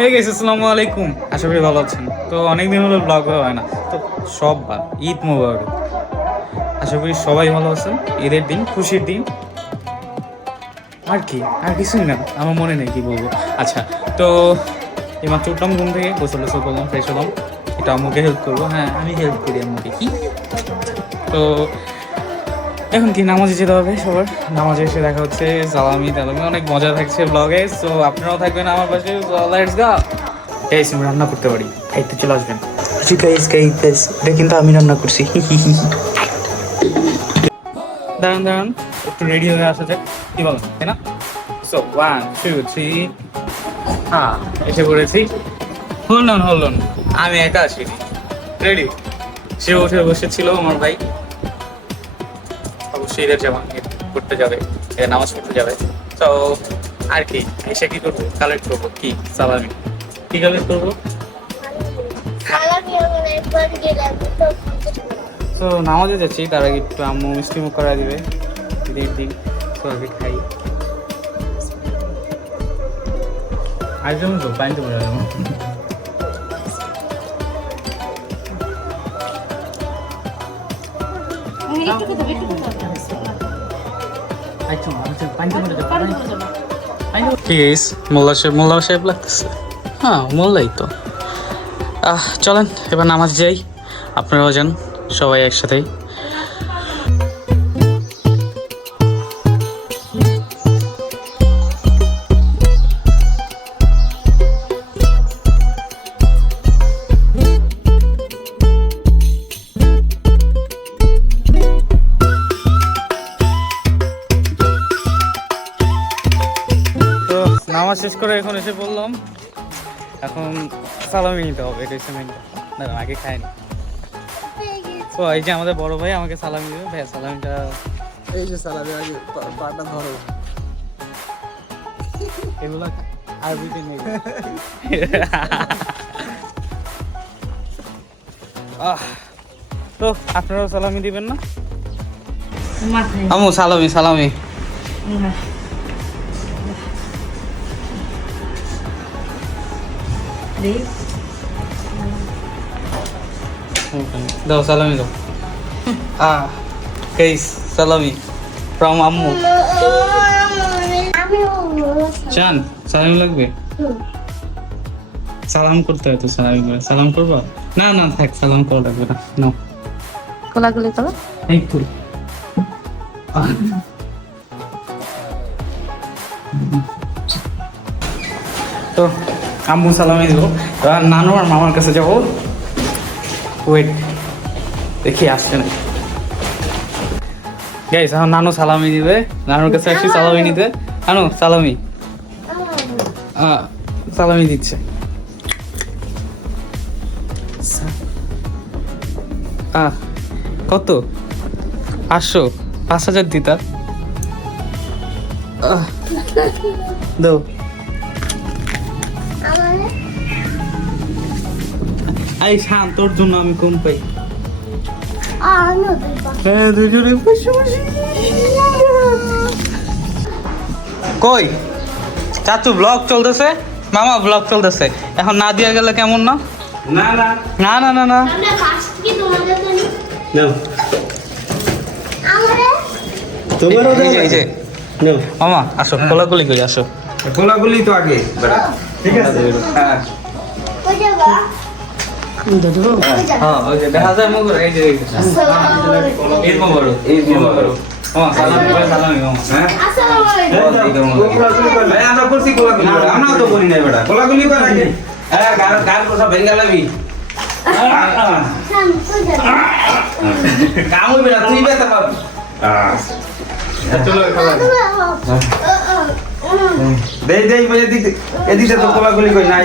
Hey guys, আসসালামু আলাইকুম। আশা করি ভালো আছেন। তো অনেকদিন হলো ব্লগ হয় না, তো সব বাদ। ঈদ মোবারক। আশা করি সবাই ভালো আছেন। ঈদের দিন, খুশির দিন। আর কি, আর কিছুই না, আমার মনে নেই কি বলবো। আচ্ছা, তো এইমাত্র উঠলাম ঘুম থেকে, গোসল টোসল করলাম, ফ্রেশ হলাম। এটা আম্মুকে হেল্প করবো। হ্যাঁ, আমি হেল্প করি আম্মুকে। কি তো এখন কি নামাজে যেতে হবে সবার। নামাজে এসে দেখা হচ্ছে। সালামি টালামি অনেক মজা থাকছে ব্লগে। সো আপনারাও থাকবেন আমার পাশে। Let's go. গাইস, আমি রান্না করতে পারি, খাইতে চলে আসবেন। গাইস, এটা কিন্তু আমি রান্না করছি। দাঁড়ান দাঁড়ান, একটু রেডি হয়ে আসা যাক, কি বলেন, তাই না? সো 1 2 3। হ্যাঁ, এসে পড়েছি। হলুন, আমি একা আসিনি। রেডি। সে উঠে বসেছিল আমার ভাই। অবশ্যই ঈদের জামা করতে যাবে, নামাজ পড়তে যাবে। তো আর কি, এসে কি করবো, কালেক্ট করবো। কি সালামি, কি কালেক্ট করবো? তো নামাজে যাচ্ছি, তার আগে একটু আম্মু মিষ্টি মুখ করা দিবে ঈদের দিন। তো আগে খাই। আর জন্য তো পানিতে পড়ে যাবো। মোল্লা সাহেব লাগতেছে। হ্যাঁ, মোল্লাই তো। চলেন এবার নামাজ যাই, আপনারাও যান, সবাই একসাথেই। তো নামাজ শেষ করে এখন এসে বললাম, এখন সালামি নিতে হবে। এটা হচ্ছে মেন কথা। দাঁড়ান, আগে খাইনি। তো এই যে আমাদের বড় ভাই আমাকে সালামি দেবে। ভাই সালামিটা, এই যে সালামি, আগে পাটা ধরো। এগুলা আরবিতে নেই। তো আপনারাও সালামি দিবেন না? আমু সালামি সালামি। দাও সালামি দাও। গাইস, সালামি ফ্রম আম্মু। চান সালামি লাগবে? সালাম করতে হয় তো, সালামি করে। সালাম করবা? না না, থাক, সালাম করা লাগবে না। নাও, কোলাগুলি করো। এই তো। তো আম্মু সালামি দিব। এবার নানু আর মামার কাছে যাবো। ওয়েট, দেখি আসছে না। গাইস, এখন নানু সালামি দিবে। নানুর কাছে আসছি সালামি নিতে। নানু সালামি। সালামি দিচ্ছে। কত? 500? 5000 দিতা। দাও। এই শান, তোর জন্য আমি কম পাই। কই চাচু, ব্লগ চলতেছে, মামা ব্লগ চলতেছে, এখন না দিয়ে গেলে কেমন না? না না না না না না। মামা আসো, কোলাকুলি করি, আসো। গোলাগুলি তো আগে, ঠিক আছে। হ্যাঁ, হ্যাঁ, ওই যে দেখা যায় মুখ। এই যে ঈদ মোবারক, ঈদ মোবারক। সালামি সালামি মামা। হ্যাঁ, আমরা করছি গোলাগুলি, আমরাও তো করি না বেটা। গোলাগুলি কর আগে। হ্যাঁ, গান সব বেঙ্গালাবি কাম হইবে না, তুই বেতা পাবি। চলো দেই দেই, এদিকে তো গোলাগুলি করি না।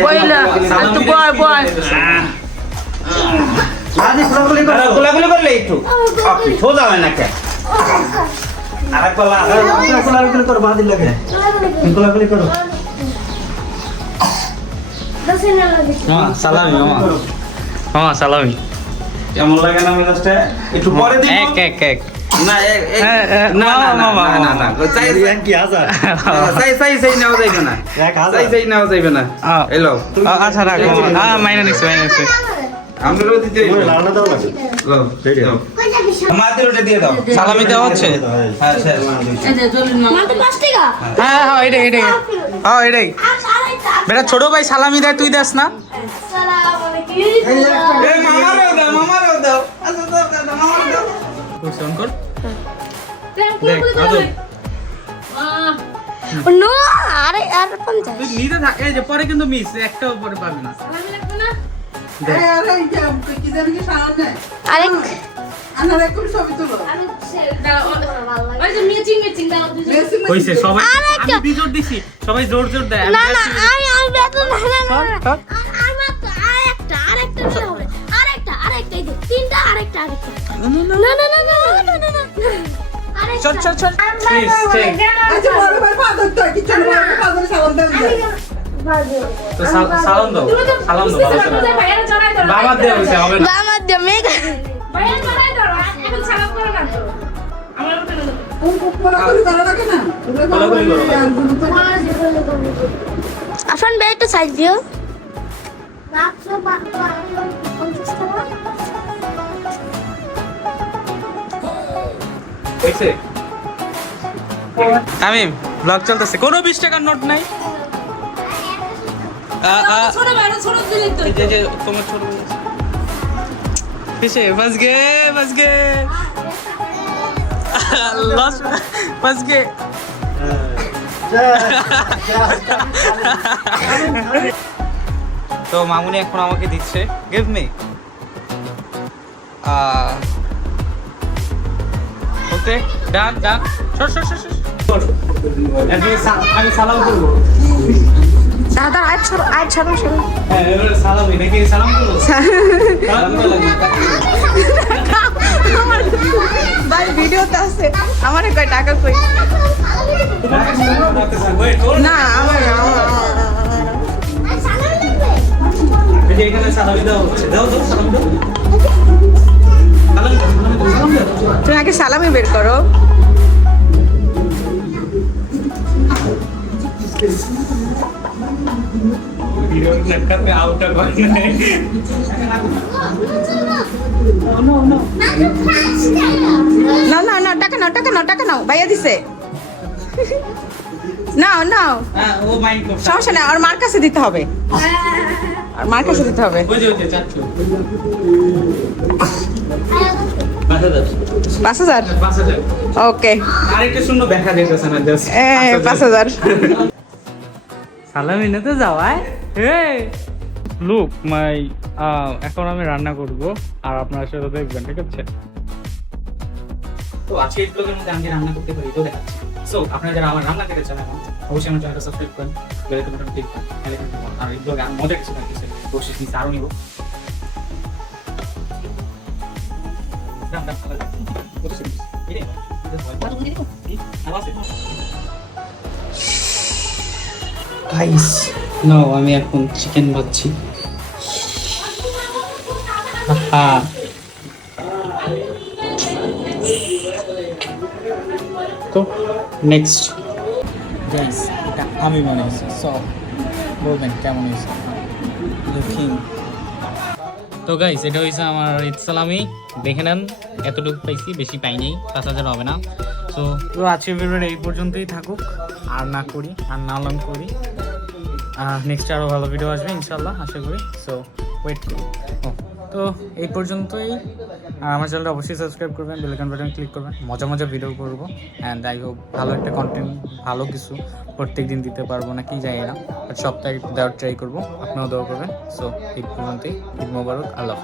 গোলাগুলি করলে একটু সোজা হয় না কে? আর গোলাগুলি করো, বাদিল লাগে। গোলাগুলি করো। সালামি মামা। মামা সালামি। কেমন লাগে না মেজাজটা? একটু পরে দিই। এক এক এক না না না না না চাই কি হাজার চাই নেওয়া যাইবে না, চাই নেওয়া যাইবে না। এলো আচ্ছা রাখো, মাইনে নিচ্ছি। আমরাও দিতে রান্না দাও লাগে মাদের ওটা দিয়ে দাও। সালামি দেওয়া হচ্ছে? হ্যাঁ স্যার মাত্র 5 টাকা। হ্যাঁ এটাই বেটা ছোট ভাই সালামি দেয়, তুই দেস না? আসসালামু আলাইকুম। এই মামারও দাও আচ্ছা দাও মামারও দাও। ফোন কর। নো আরে আর 50। তুই নিতে থাক, এই যে পরে কিন্তু মিস একটাও পরে পাবি না। সালামি লাগবে না? আরে কি জানি কি সামনে আরে আনার একটু ছবি তুলো আমি ওই যে মিচিং দাও দুজন। কইছে সবাই, আরেকটা। আমি জোর দিছি, সবাই জোর দেয়। না না আমি বেতন না আর মাত্র আরেকটা দিলে হবে। আরেকটা এই যে তিনটা আরেকটা না চল প্লিজ ঠিক। আচ্ছা বড় ভাই ফাদার তো কি চলো ফাদার সালাম দেন তো সালাম দাও ভালো করে। বাবা দেওয়া হয়েছে হবে না। বাবা দে মেঘ কোলাকুলি করা লাগে না কোলাকুলি করো। আসুন বে একটু সাইজ দিও। হয়েছে? আমি ব্লগ চলতেছে, কোনো 20 টাকার নোট নাই। এই যে তোমার ছোট কিসে বাস গে লস বাস গে। তো মামুনি এখন আমাকে দিচ্ছে, গিভ মি। ওকে ডান আমি সালাম করবো। দাদা আজ ছাড়ো হ্যাঁ এবারে সালামি নাকি সালাম করবো? সালাম করা লাগবে। ভাই ভিডিওতে আছে আমার কয় টাকা কই না আমার এই যে এখানে সালামি দেওয়া হচ্ছে, দাও সালাম দাও। তুমি আগে সালামি বের করো। ভিডিও নাটকে আউট করে নাই। না টাকা নাও ভাইয়া দিছে। নাও হ্যাঁ ও মাইন্ড করছে। সমস্যা নাই, আর মার কাছে দিতে হবে, আর মার কাছে দিতে হবে। ওই যে চাচ্ছো 5,000 5,000। ওকে আরেকটা শূন্য দেখা যেতেছে না জাস্ট 5,000। সালামি নিতে যাওয়ায় লুক মাই। এখন আমি রান্না করব আর আপনারা সেটা দেখবেন, ঠিক আছে? তো আজকে এই ব্লগের মধ্যে আমি রান্না করতে পারি তো দেখাচ্ছি। সো আপনারা যারা আমার রান্না খেতে চান এখন অবশ্যই আমার চ্যানেলটা সাবস্ক্রাইব করেন, বেল আইকনটা ক্লিক করেন। আর এই ব্লগে আমি মজা কিছু থাকতেছে, বসে নিচে আরও নিব। গাইস নাও আমি এখন চিকেন ভাজছি। তো নেক্সট গাইস এটা আমি বানাইছি, সো বলবেন কেমন হয়েছে লুকিং। তো গাইস এটা হয়েছে আমার ঈদ সালামি, দেখে নেন এতটুকু পাইছি, বেশি পাইনি, 5,000 হবে না। তো আজকের ভিডিওটা এই পর্যন্তই থাকুক, আর না করি আর না লং করি। নেক্সট আরও ভালো ভিডিও আসবে ইনশাল্লাহ আশা করি। সো ওয়েট করি। তো এই পর্যন্তই। আর আমার চ্যানেলটা অবশ্যই সাবস্ক্রাইব করবেন, বেল আইকন বাটন ক্লিক করবেন। মজা ভিডিও করবো অ্যান্ড আই হোপ ভালো একটা কন্টেন্ট, ভালো কিছু প্রত্যেক দিন দিতে পারবো না কি জানি না, বাট সপ্তাহে দেওয়ার ট্রাই করবো। আপনিও দেওয়া করবেন। সো এই পর্যন্তই। ঈদ মোবারক, আল্লাহ।